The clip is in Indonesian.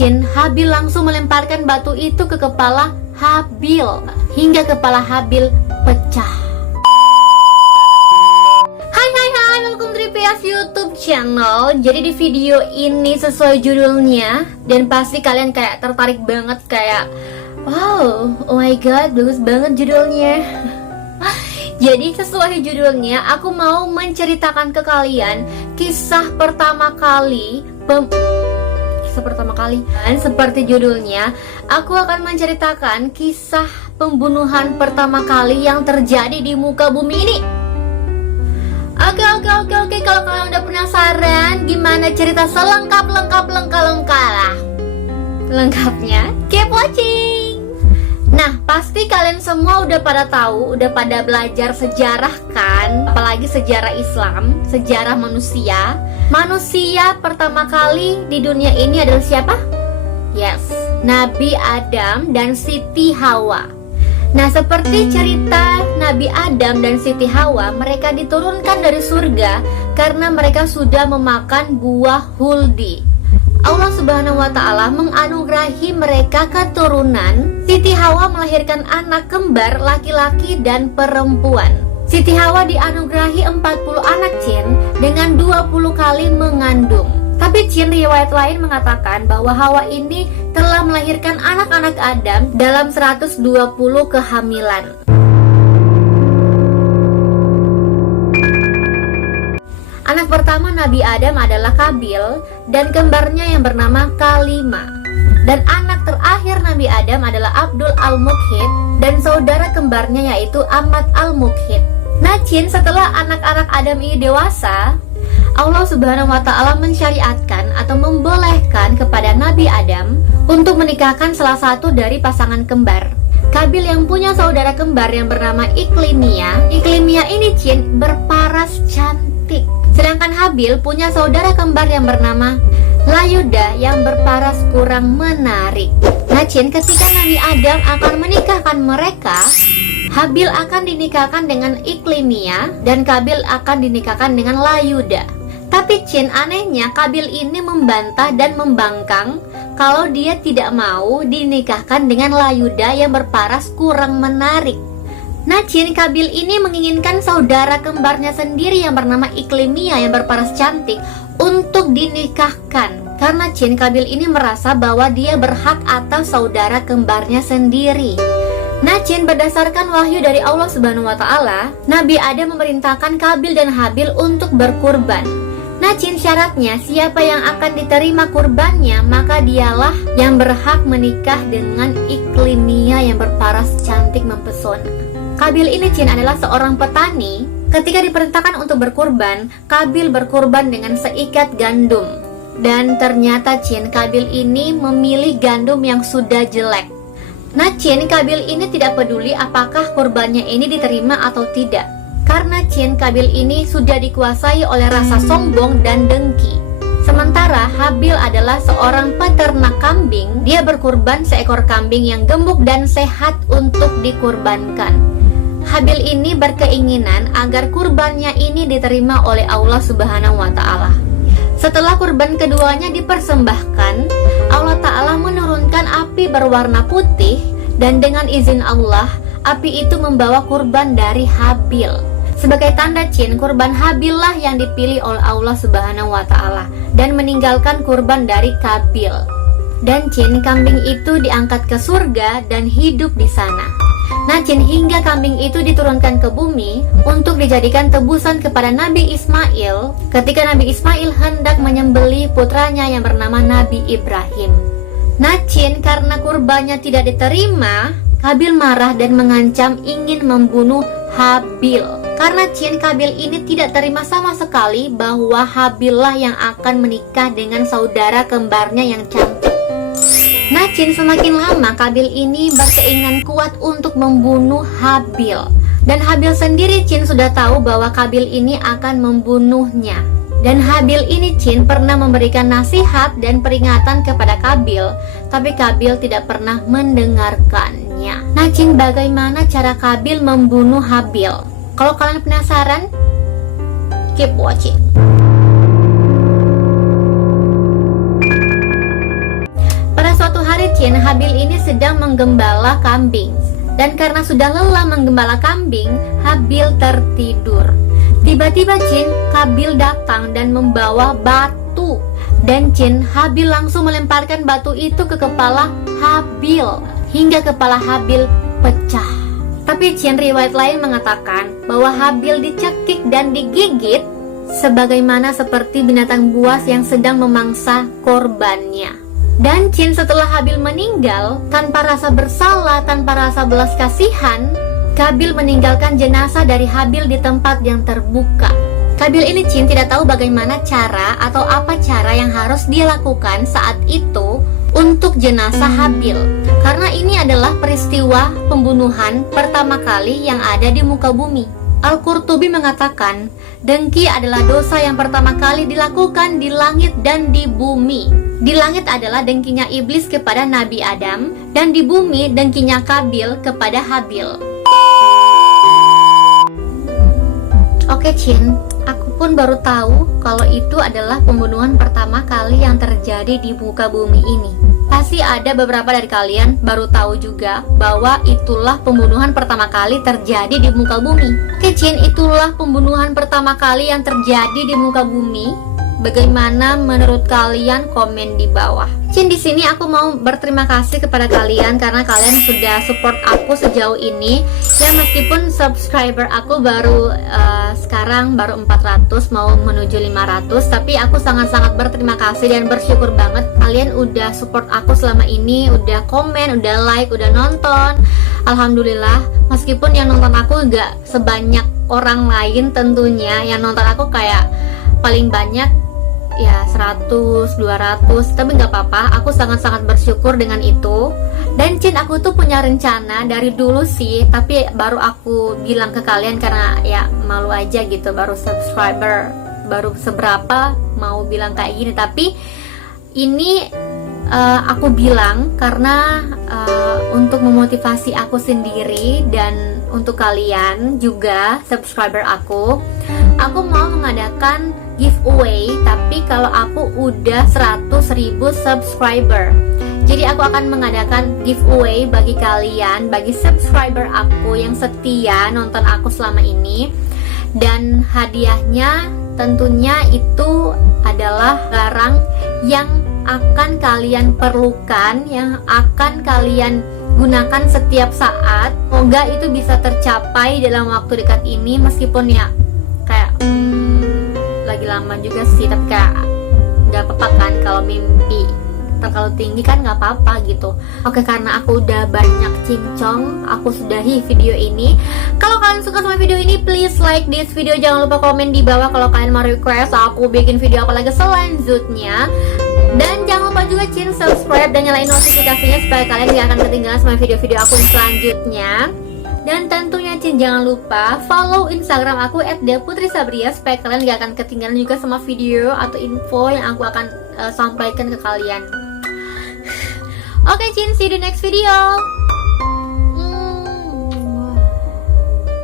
Cin, Habil langsung melemparkan batu itu ke kepala Habil hingga kepala Habil pecah. Hai, welcome to DPS YouTube channel. Jadi di video ini sesuai judulnya, dan pasti kalian kayak tertarik banget, kayak wow, oh my god, bagus banget judulnya. Jadi sesuai judulnya, aku mau menceritakan ke kalian kisah pertama kali dan seperti judulnya, aku akan menceritakan kisah pembunuhan pertama kali yang terjadi di muka bumi ini. Oke, kalau kalian udah penasaran gimana cerita lengkapnya, keep watching. Nah, pasti kalian semua udah pada tahu, udah pada belajar sejarah kan? Apalagi sejarah Islam, sejarah manusia. Manusia pertama kali di dunia ini adalah siapa? Yes, Nabi Adam dan Siti Hawa. Nah, seperti cerita Nabi Adam dan Siti Hawa, mereka diturunkan dari surga karena mereka sudah memakan buah huldi. Allah Subhanahu wa Ta'ala menganugerahi mereka keturunan. Siti Hawa melahirkan anak kembar laki-laki dan perempuan. Siti Hawa dianugerahi 40 anak Cin dengan 20 kali mengandung. Tapi Cin, riwayat lain mengatakan bahwa Hawa ini telah melahirkan anak-anak Adam dalam 120 kehamilan. Anak pertama Nabi Adam adalah Kabil dan kembarnya yang bernama Kalima. Dan anak terakhir Nabi Adam adalah Abdul Al-Mukhid dan saudara kembarnya yaitu Ahmad Al-Mukhid. Nah Cin, setelah anak-anak Adam ini dewasa, Allah Subhanahu wa Ta'ala mensyariatkan atau membolehkan kepada Nabi Adam untuk menikahkan salah satu dari pasangan kembar. Kabil yang punya saudara kembar yang bernama Iklimia. Iklimia ini Cin berparas cantik. Sedangkan Habil punya saudara kembar yang bernama Layuda yang berparas kurang menarik. Nah Cin, ketika Nabi Adam akan menikahkan mereka, Habil akan dinikahkan dengan Iklimia dan Kabil akan dinikahkan dengan Layuda. Tapi Cin, anehnya Kabil ini membantah dan membangkang kalau dia tidak mau dinikahkan dengan Layuda yang berparas kurang menarik. Nah Cin, Kabil ini menginginkan saudara kembarnya sendiri yang bernama Iklimia yang berparas cantik untuk dinikahkan. Karena Cin, Kabil ini merasa bahwa dia berhak atas saudara kembarnya sendiri. Nah Cin, berdasarkan wahyu dari Allah Subhanahu wa Ta'ala, Nabi Adam memerintahkan Kabil dan Habil untuk berkurban. Nah Cin, syaratnya siapa yang akan diterima kurbannya, maka dialah yang berhak menikah dengan Iklimia yang berparas cantik mempesona. Kabil ini Cin adalah seorang petani. Ketika diperintahkan untuk berkurban, Kabil berkurban dengan seikat gandum. Dan ternyata Cin, Kabil ini memilih gandum yang sudah jelek. Nah Cin, Kabil ini tidak peduli apakah kurbannya ini diterima atau tidak. Karena Cin, Kabil ini sudah dikuasai oleh rasa sombong dan dengki. Sementara Habil adalah seorang peternak kambing. Dia berkurban seekor kambing yang gemuk dan sehat untuk dikurbankan. Habil ini berkeinginan agar kurbannya ini diterima oleh Allah Subhanahu wa Ta'ala. Setelah kurban keduanya dipersembahkan, Allah Ta'ala menurunkan api berwarna putih, dan dengan izin Allah, api itu membawa kurban dari Habil. Sebagai tanda Cin, kurban Habil lah yang dipilih oleh Allah Subhanahu wa Ta'ala dan meninggalkan kurban dari Kabil. Dan Cin, kambing itu diangkat ke surga dan hidup di sana. Nah Cin, hingga kambing itu diturunkan ke bumi untuk dijadikan tebusan kepada Nabi Ismail ketika Nabi Ismail hendak menyembelih putranya yang bernama Nabi Ibrahim. Nah Cin, karena kurbannya tidak diterima, Kabil marah dan mengancam ingin membunuh Habil. Karena Cin, Kabil ini tidak terima sama sekali bahwa Habil lah yang akan menikah dengan saudara kembarnya yang cantik. Nah Cin, semakin lama Kabil ini berkeinginan kuat untuk membunuh Habil. Dan Habil sendiri Cin sudah tahu bahwa Kabil ini akan membunuhnya. Dan Habil ini Cin pernah memberikan nasihat dan peringatan kepada Kabil, tapi Kabil tidak pernah mendengarkannya. Nah Cin, bagaimana cara Kabil membunuh Habil? Kalau kalian penasaran, keep watching. Chin, Habil ini sedang menggembala kambing. Dan karena sudah lelah menggembala kambing, Habil tertidur. Tiba-tiba Chin, Kabil datang dan membawa batu. Dan Chin, Habil langsung melemparkan batu itu ke kepala Habil hingga kepala Habil pecah. Tapi Chin, riwayat lain mengatakan bahwa Habil dicekik dan digigit sebagaimana seperti binatang buas yang sedang memangsa korbannya. Dan Chin, setelah Habil meninggal tanpa rasa bersalah, tanpa rasa belas kasihan, Kabil meninggalkan jenazah dari Habil di tempat yang terbuka. Kabil ini Chin tidak tahu bagaimana cara atau apa cara yang harus dia lakukan saat itu untuk jenazah Habil, karena ini adalah peristiwa pembunuhan pertama kali yang ada di muka bumi. Al-Qurtubi mengatakan, dengki adalah dosa yang pertama kali dilakukan di langit dan di bumi. Di langit adalah dengkinya iblis kepada Nabi Adam, dan di bumi dengkinya Kabil kepada Habil. Oke Chin, aku pun baru tahu kalau itu adalah pembunuhan pertama kali yang terjadi di muka bumi ini. Pasti ada beberapa dari kalian baru tahu juga bahwa itulah pembunuhan pertama kali terjadi di muka bumi. Oke Chin, itulah pembunuhan pertama kali yang terjadi di muka bumi. Bagaimana menurut kalian? Komen di bawah. Chin, di sini aku mau berterima kasih kepada kalian karena kalian sudah support aku sejauh ini. Ya meskipun subscriber aku baru sekarang baru 400 mau menuju 500, tapi aku sangat-sangat berterima kasih dan bersyukur banget kalian udah support aku selama ini, udah komen, udah like, udah nonton. Alhamdulillah, meskipun yang nonton aku gak sebanyak orang lain tentunya, yang nonton aku kayak paling banyak ya 100, 200, tapi nggak apa-apa, aku sangat-sangat bersyukur dengan itu. Dan Chin, aku tuh punya rencana dari dulu sih, tapi baru aku bilang ke kalian karena ya malu aja gitu, baru subscriber baru seberapa mau bilang kayak gini. Tapi ini aku bilang karena untuk memotivasi aku sendiri dan untuk kalian juga subscriber aku mau mengadakan giveaway, tapi kalau aku udah 100.000 subscriber. Jadi aku akan mengadakan giveaway bagi kalian, bagi subscriber aku yang setia nonton aku selama ini. Dan hadiahnya tentunya itu adalah barang yang akan kalian perlukan, yang akan kalian gunakan setiap saat. Semoga itu bisa tercapai dalam waktu dekat ini, meskipun ya kayak lagi lama juga sih, tapi kayak nggak apa-apa kan kalau mimpi terlalu tinggi kan nggak apa-apa gitu. Oke, karena aku udah banyak cincong, aku sudahi video ini. Kalau kalian suka sama video ini, please like this video, jangan lupa komen di bawah kalau kalian mau request aku bikin video apa lagi selanjutnya. Dan jangan lupa juga Chin subscribe dan nyalain notifikasinya supaya kalian gak akan ketinggalan sama video-video aku selanjutnya. Dan tentunya Chin jangan lupa follow Instagram aku @delputrisabria supaya kalian gak akan ketinggalan juga sama video atau info yang aku akan sampaikan ke kalian. Oke Chin, see you di next video.